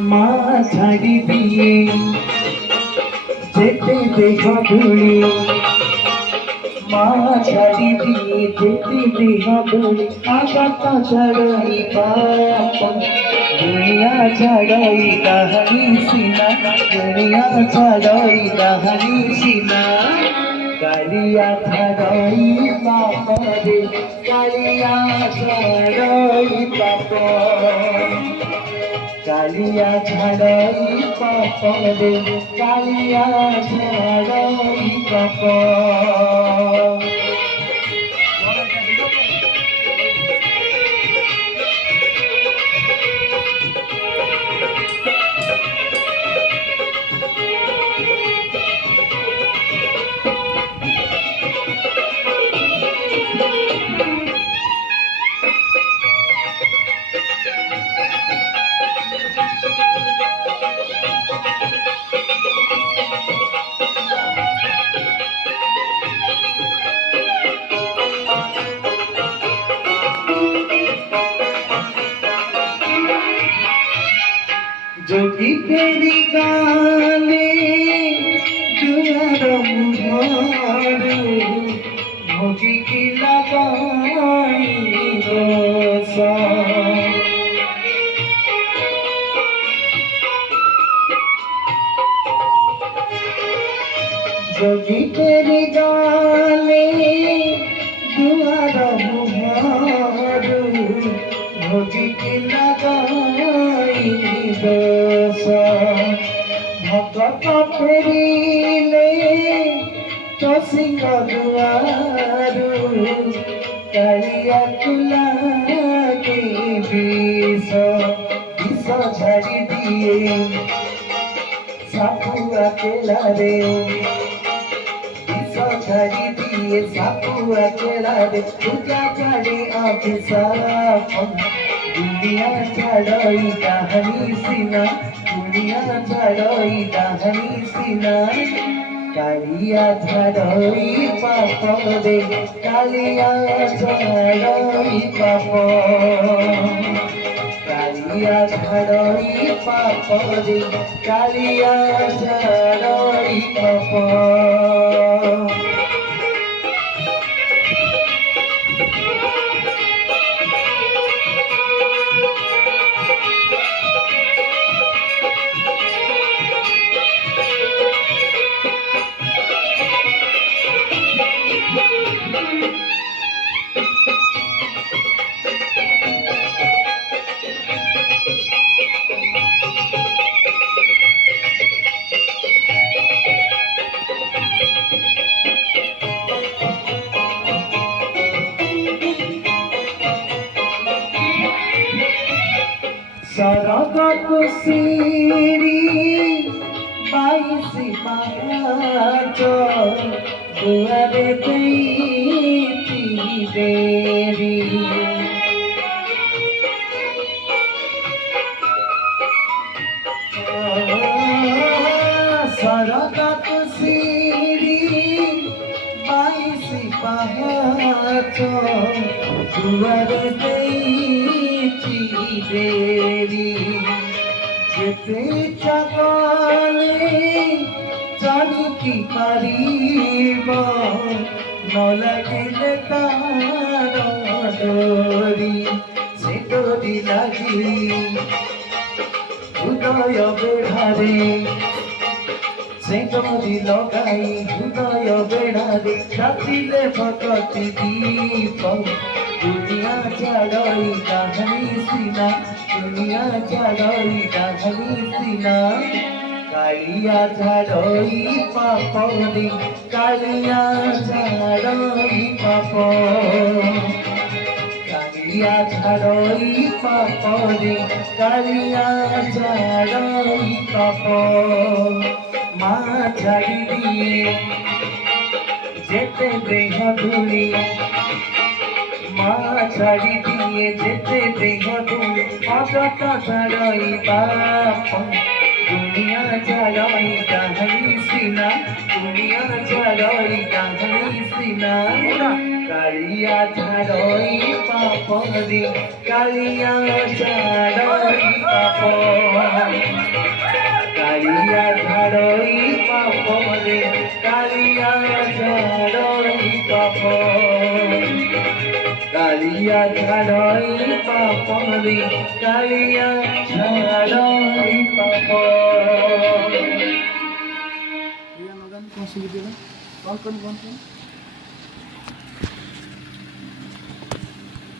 মা ছাড়ি দিয়ে যেতে দেহ ধুলি, মা ছাড়ি দিয়ে যেতে দেহ ধুলি, আকাশ ছাড়াই পাপ দুনিয়া ছাড়াই তাহারি সিনা, দুনিয়া ছাড়াই তাহারি সিনা। কালিয়া ছাড়াই পাপ রে, কালিয়া ছাড়াই পাপ, কালিয়া ছাড়াই পাপ রে, কালিয়া ছাড়াই পাপ। যদি তেরি গানে দুয়ার মুহর ভোগী কি লাগাই দোসা, যদি তেরি গানে দুয়ার মুহর ভোগী কি লাগাই দোসা। ভক্ত ফেরিলে তো সিংহ দুয়ারু, কালিয়া কুলাকে বিষ বিষ ঝাড়ি দিয়ে সাপুয়া কেলারে, বিষ ঝাড়ি দিয়ে সাপুয়া কেলারে, পূজা ছাড়ে অভিশাপ দুনিয়া ছাড়াই তাহারি সিনা, দুনিয়া ছাড়াই তাহারি সিনা। কালিয়া ছাড়াই পাপ রে, কালিয়া ছাড়াই পাপ, কালিয়া ছাড়াই পাপ রে, কালিয়া ছাড়াই পাপ। সরগত সিঁড়ি বাইশি পাঁচ দুয়ারে দেইছি দেরি, সরগত সিঁড়ি বাইশি পাঁচ দুয়ারে দেইছি দেরি। যেতে চাকলে জানি কি পারিব, নলাগিলে তার ডরি, সে ডরি লাগি হৃদয় বেড়ারে, সে ডরি লগাই হৃদয় বেড়ারে, রাতিলে ভকতি দীপ দুনিয়া ছাড়াই তাহারি সিনা, দুনিয়া ছাড়াই তাহারি সিনা। কালিয়া ছাড়াই পাপ রে, কালিয়া ছাড়াই পাপ, কালিয়া ছাড়াই পাপ রে, কালিয়া ছাড়াই পাপ। মা ছাড়ি দিয়ে যেতে দেহ ধুলি, মা ছাড়ি দিয়ে যেতে দেহ ধুলি, পাপটা ছাড়াই পাপ দুনিয়া ছাড়াই তাহারি সিনা, দুনিয়া ছাড়াই তাহারি সিনা। কালিয়া ছাড়াই পাপ রে, কালিয়া ছাড়াই পাপ। কালিয়া ঝাড়ই পাপ কালিয়া ঝাড়ই পাপ রে কালিয়া ঝাড়ই পাপ भैया नौगान कौन सी वीडियो है कौन कौन कौन कौन